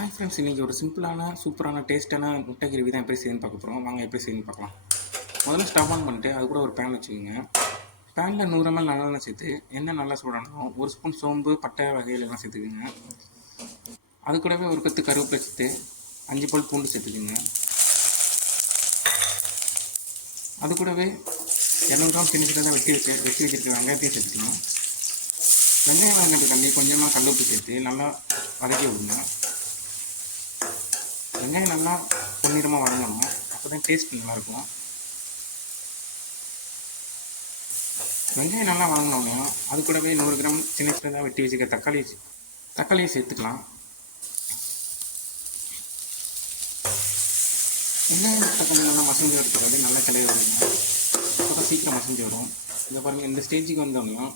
Hi friends, இன்றைக்கி ஒரு சிம்பிளான சூப்பரான டேஸ்ட்டான முட்டை கிரேவி தான் எப்படி செய்யணும்னு பார்க்க போகிறோம். வாங்க எப்படி செய்யணும்னு பார்க்கலாம். முதல்ல ஸ்டவ் ஆன் பண்ணிட்டு அது கூட ஒரு பேன் வச்சுக்கோங்க. பேனில் 100 ml நல்லெண்ணெய் சேர்த்து எண்ணெய் நல்லா சூடானதும் ஒரு ஸ்பூன் சோம்பு பட்டை வகையிலெல்லாம் சேர்த்துக்குங்க. அது கூடவே ஒரு கொத்து கருவேப்பிலை சேர்த்து 5 பல் பூண்டு சேர்த்துக்குங்க. அது கூடவே 200 கிராம் சின்ன சின்னதாக வெட்டி வச்சிருக்க வெங்காயத்தையும் சேர்த்துக்கலாம். வெங்காயம் வாங்கிட்டு தண்ணி கொஞ்சமாக கல்லுப்பு சேர்த்து நல்லா வதக்கி விடுங்க. வெங்காயம் நல்லா பொன்னிறமாக வதங்கணும், அப்போ தான் டேஸ்ட் நல்லாயிருக்கும். வெங்காயம் நல்லா வதங்கினோடனே அது கூடவே 100 கிராம் சின்ன சின்னதாக வெட்டி வச்சுக்க தக்காளியை சேர்த்துக்கலாம். வெங்காயம் தக்காளி நல்லா மசிஞ்சு வரதுக்காக நல்லா கிளறி விடுங்க. அப்போ தான் சீக்கிரம் மசிஞ்சு வரும். இதை பாருங்கள், இந்த ஸ்டேஜுக்கு வந்தோடனே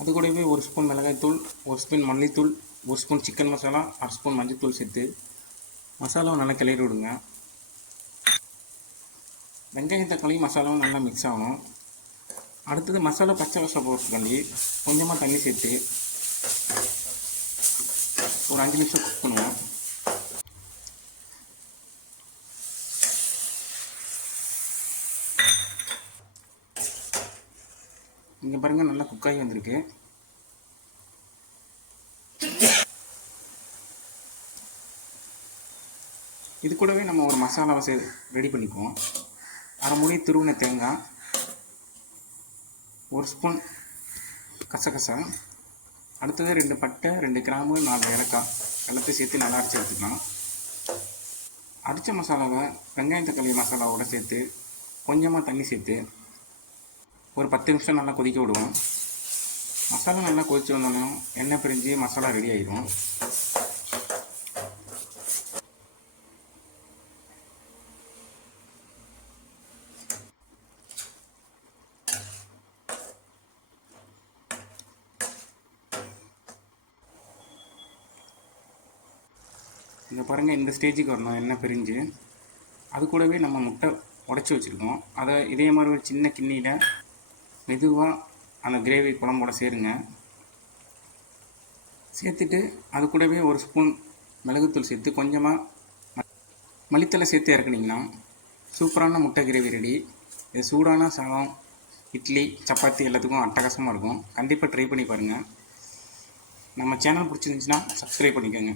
அது கூடவே ஒரு ஸ்பூன் மிளகாய்த்தூள், ஒரு ஸ்பூன் மல்லித்தூள், ஒரு ஸ்பூன் சிக்கன் மசாலா, 1/2 ஸ்பூன் மஞ்சள்தூள் சேர்த்து மசாலாவும் நல்லா கிளறி விடுங்க. வெங்காயம் தக்காளி மசாலாவும் நல்லா மிக்ஸ் ஆகணும். அடுத்தது மசாலா பச்சை வாசனை போகிறதுக்காண்டி கொஞ்சமாக தண்ணி சேர்த்து ஒரு 5 நிமிஷம் குக் பண்ணுவோம். இங்கே பாருங்கள், நல்லா குக்காகி வந்திருக்கு. இது கூடவே நம்ம ஒரு மசாலாவை ரெடி பண்ணிக்குவோம். 1/2 மூடி துருவின தேங்காய், 1 ஸ்பூன் கசகசா, அடுத்தது 2 பட்டை, 2 கிராம்பு, 4 ஏலக்காய் எல்லாத்தையும் சேர்த்து நல்லா அரைச்சி எடுத்துக்கலாம். அரைச்ச மசாலாவை வெங்காயம் தக்காளி மசாலாவோடு சேர்த்து கொஞ்சமாக தண்ணி சேர்த்து ஒரு 10 நிமிஷம் நல்லா கொதிக்க விடுவோம். மசாலா நல்லா கொதிச்சு வந்தோடனே எண்ணெய் பிரிஞ்சு மசாலா ரெடி ஆகிடும். இங்கே பாருங்கள், இந்த ஸ்டேஜுக்கு வரணும் எண்ணெய் பிரிஞ்சு. அது கூடவே நம்ம முட்டை உடச்சி வச்சுருக்கோம். அதை இதே மாதிரி ஒரு சின்ன கிண்ணியில் மெதுவாக அந்த கிரேவி குழம்போட சேருங்க. சேர்த்துட்டு அது கூடவே ஒரு ஸ்பூன் மிளகுத்தூள் சேர்த்து கொஞ்சமாக மல்லித்தலை சேர்த்து இறக்குனிங்கன்னா சூப்பரான முட்டை கிரேவி ரெடி. இது சூடான சாதம், இட்லி, சப்பாத்தி எல்லாத்துக்கும் அட்டகாசமாக இருக்கும். கண்டிப்பாக ட்ரை பண்ணி பாருங்கள். நம்ம சேனல் பிடிச்சிருந்துச்சுன்னா சப்ஸ்கிரைப் பண்ணிக்கோங்க.